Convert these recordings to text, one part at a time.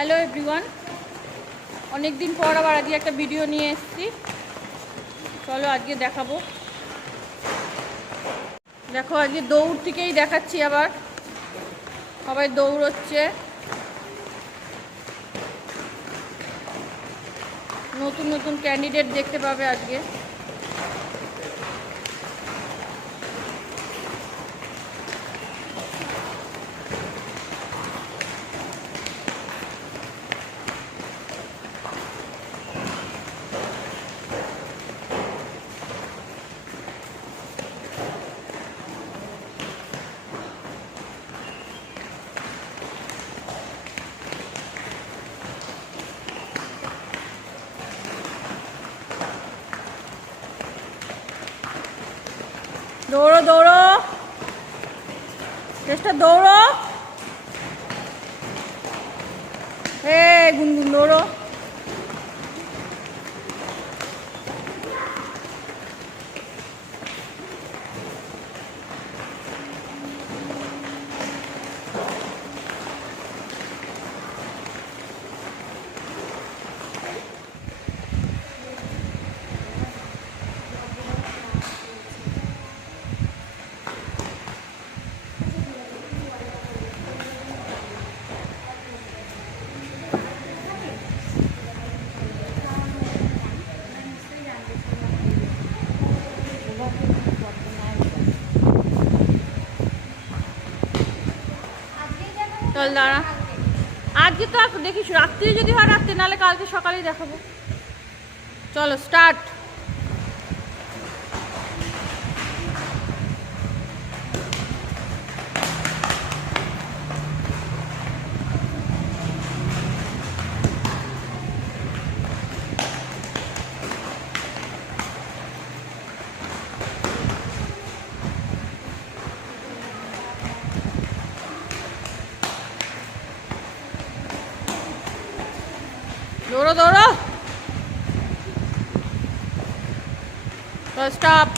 Hello everyone, অনেক দিন পর আবার আজকে একটা ভিডিও নিয়ে এসেছি। চলো আজকে দেখাবো। দেখো আজকে দৌড় থেকেই দেখাচ্ছি। আবার সবাই দৌড়চ্ছে, নতুন নতুন ক্যান্ডিডেট দেখতে পাবে আজকে। দৌড়ো দৌড়ো, চেষ্টা দৌড়ো। হে গুনগুন দৌড়ো। চল দাঁড়া, আজকে তো আর দেখিস, রাত্রি যদি হয় রাত্রি, নাহলে কালকে সকালেই দেখাবো। চলো স্টার্ট। দৌড়ো দৌড়ো, স্টপ।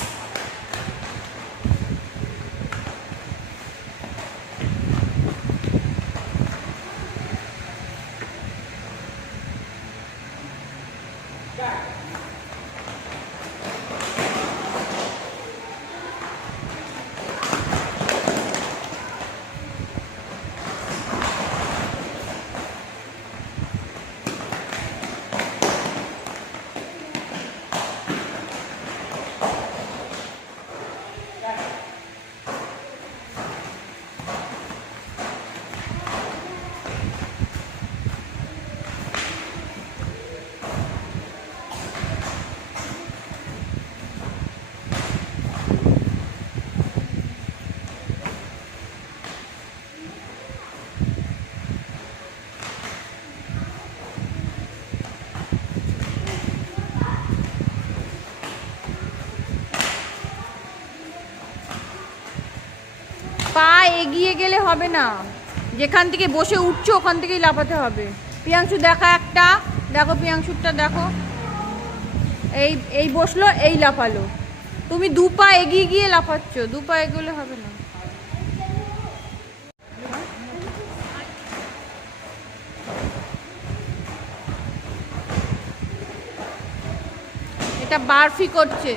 পা এগিয়ে গেলে হবে না, যেখান থেকে বসে উঠছো ওখান থেকেই লাফাতে হবে। প্রিয়াংশু দেখা একটা, দেখো প্রিয়াংশুরটা দেখো, এই এই বসলো, এই লাফালো। তুমি দু পা এগিয়ে গিয়ে লাফাচ্ছ, দু পা এগোলে হবে না। এটা বারফি করছে।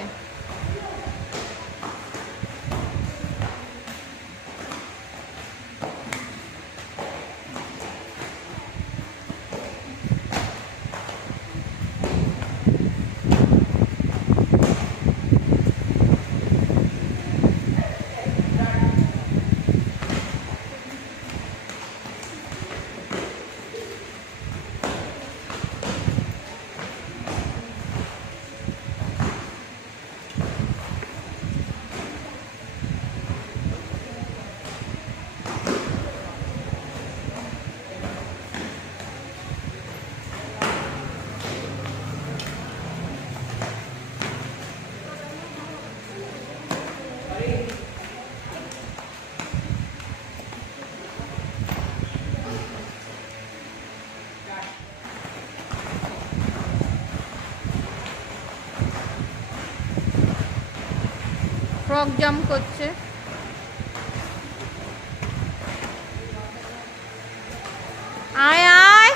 ফ্রক জাম্প করছে। আয় আয়।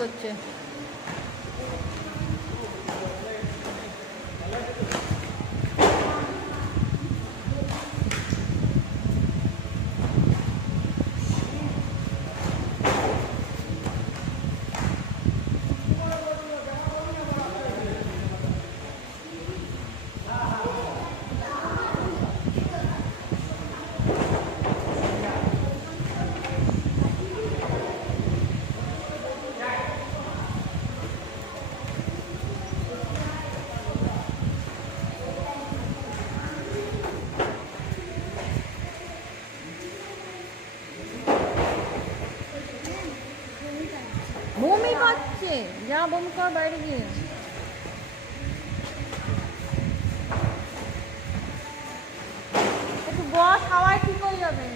করছে। বমি পাচ্ছে, যা বমি কর বাইরে গিয়ে। একটু বস, হাওয়ায় ঠিক হয়ে যাবে।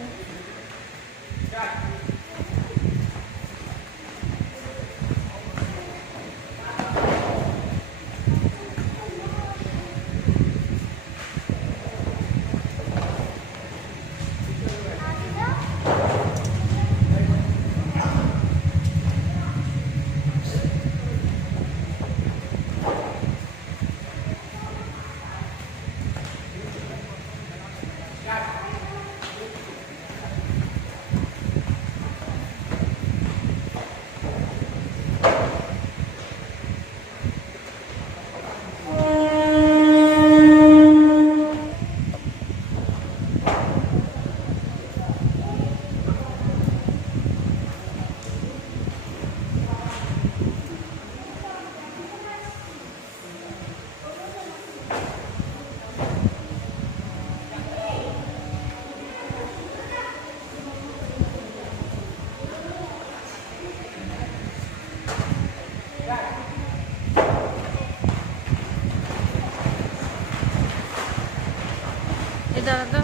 দাদা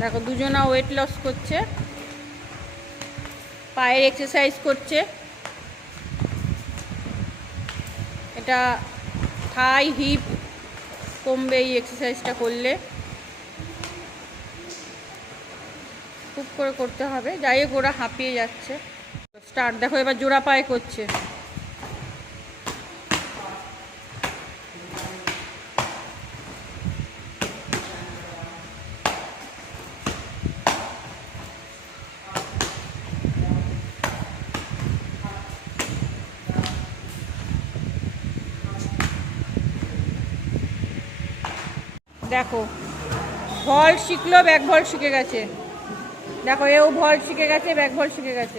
দেখো, দুজনা ওয়েট লস করছে, পায়ের এক্সারসাইজ করছে। এটা থাই হিপ কমবে এই এক্সারসাইজটা করলে, খুব করে করতে হবে। যাই হোক, ওরা হাঁপিয়ে যাচ্ছে। স্টার্ট। দেখো এবার জোড়া পায়ে করছে। দেখো, ভল্ট শিখলো, ব্যাক ভল্ট শিখে গেছে। দেখো, এও ভল্ট শিখে গেছে, ব্যাক ভল্ট শিখে গেছে।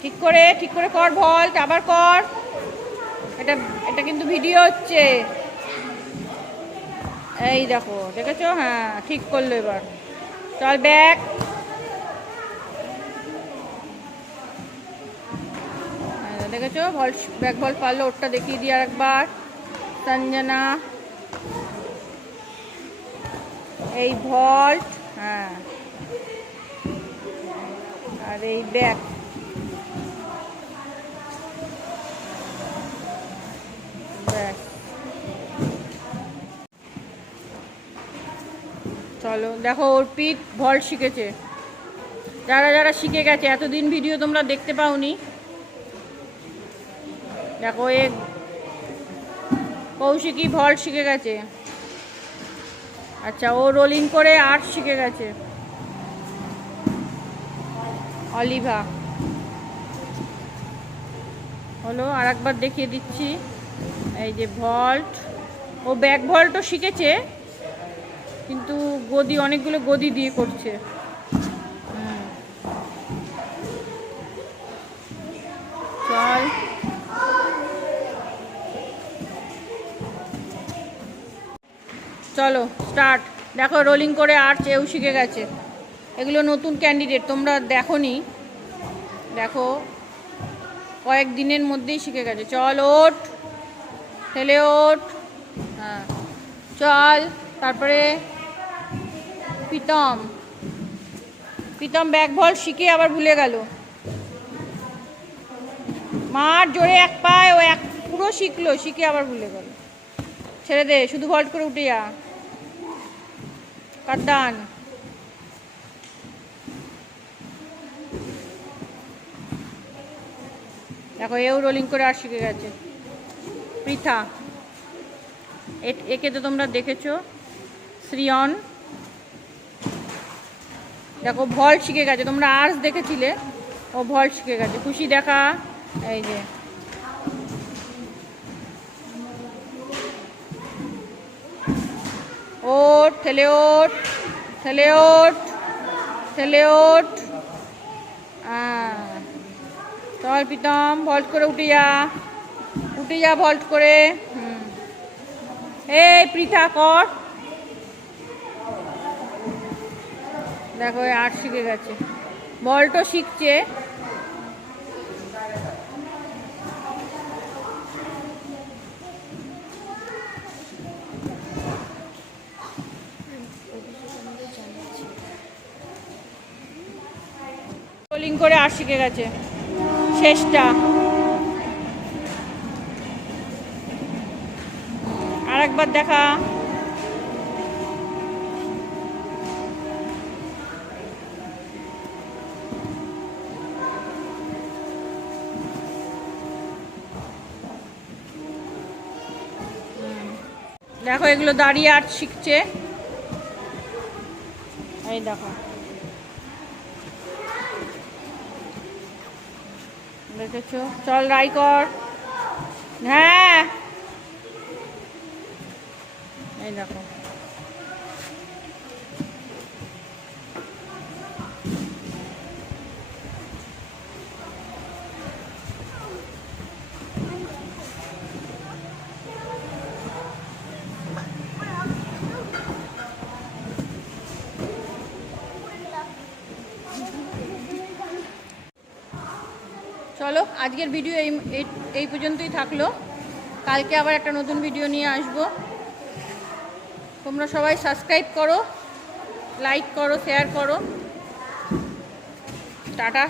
ঠিক করে কর ভল্ট, আবার কর। এটা এটা কিন্তু ভিডিও হচ্ছে। এই দেখো, দেখেছো? হ্যাঁ, ঠিক করলো। এবার চল ব্যাক। দেখেছো? ভল্ট, ব্যাক ভল্ট পারলো। ওরটা দেখিয়ে দিই আরেকবার। সঞ্জনা, এই ভল্ট, হ্যাঁ, আর এই ব্যাক। চলো, দেখো ওর পিঠ ভল্ট শিখেছে। যারা যারা শিখে গেছে, এতদিন ভিডিও তোমরা দেখতে পাওনি। দেখো, এ কৌশিকী ভল্ট শিখে গেছে। আচ্ছা, ও রোলিং করে আর্ট শিখে গেছে। অলিভা হলো। আর একবার দেখিয়ে দিচ্ছি। এই যে ভল্ট, ও ব্যাক ভল্টও শিখেছে, কিন্তু গদি, অনেকগুলো গদি দিয়ে করছে। চল, চলো স্টার্ট। দেখো, রোলিং করে আর্চ এও শিখে গেছে। এগুলো নতুন ক্যান্ডিডেট, তোমরা দেখোনি। দেখো, কয়েক দিনের মধ্যেই শিখে গেছে। চল, ওঠ, ঠেলে ওঠ। হ্যাঁ, চল। তারপরে প্রীতম প্রীতম ব্যাক ভল্ট শিখে আবার ভুলে গেল। মার জোরে এক পায়, ও এক পুরো শিখলো, শিখে আবার ভুলে গেল। ছেড়ে দে, শুধু ভল্ট করে উঠে যা। কাদ্দান দেখো, এও রোলিং করে আর শিখে গেছে। পৃথা, একে তো তোমরা দেখেছো। শ্রিয়ন দেখো ভল্ট শিখে গেছে, তোমরা আর্টস দেখেছিলে, ও ভল্ট শিখে গেছে। খুশি দেখা, এই যে ওঠ, ঠেলে ওঠ, ঠেলে ওঠ, ঠেলে ওঠ। চল প্রীতম, ভল্ট করে উঠে যা, উঠে যা ভল্ট করে। এই পৃথা কর। দেখো আর্ট শিখে গেছে, বলটো শিখছে। রোলিং করে আর্ট শিখে গেছে। শেষটা আরেকবার দেখা। দেখো এগুলো দাঁড়িয়ে আর্ট শিখছে, এই দেখো দেখেছো। চল রাই কর। হ্যাঁ এই দেখো, চলো আজকের ভিডিও এই পর্যন্তই থাকলো। কালকে আবার একটা নতুন ভিডিও নিয়ে আসবো। তোমরা সবাই সাবস্ক্রাইব করো, লাইক করো, শেয়ার করো। টাটা।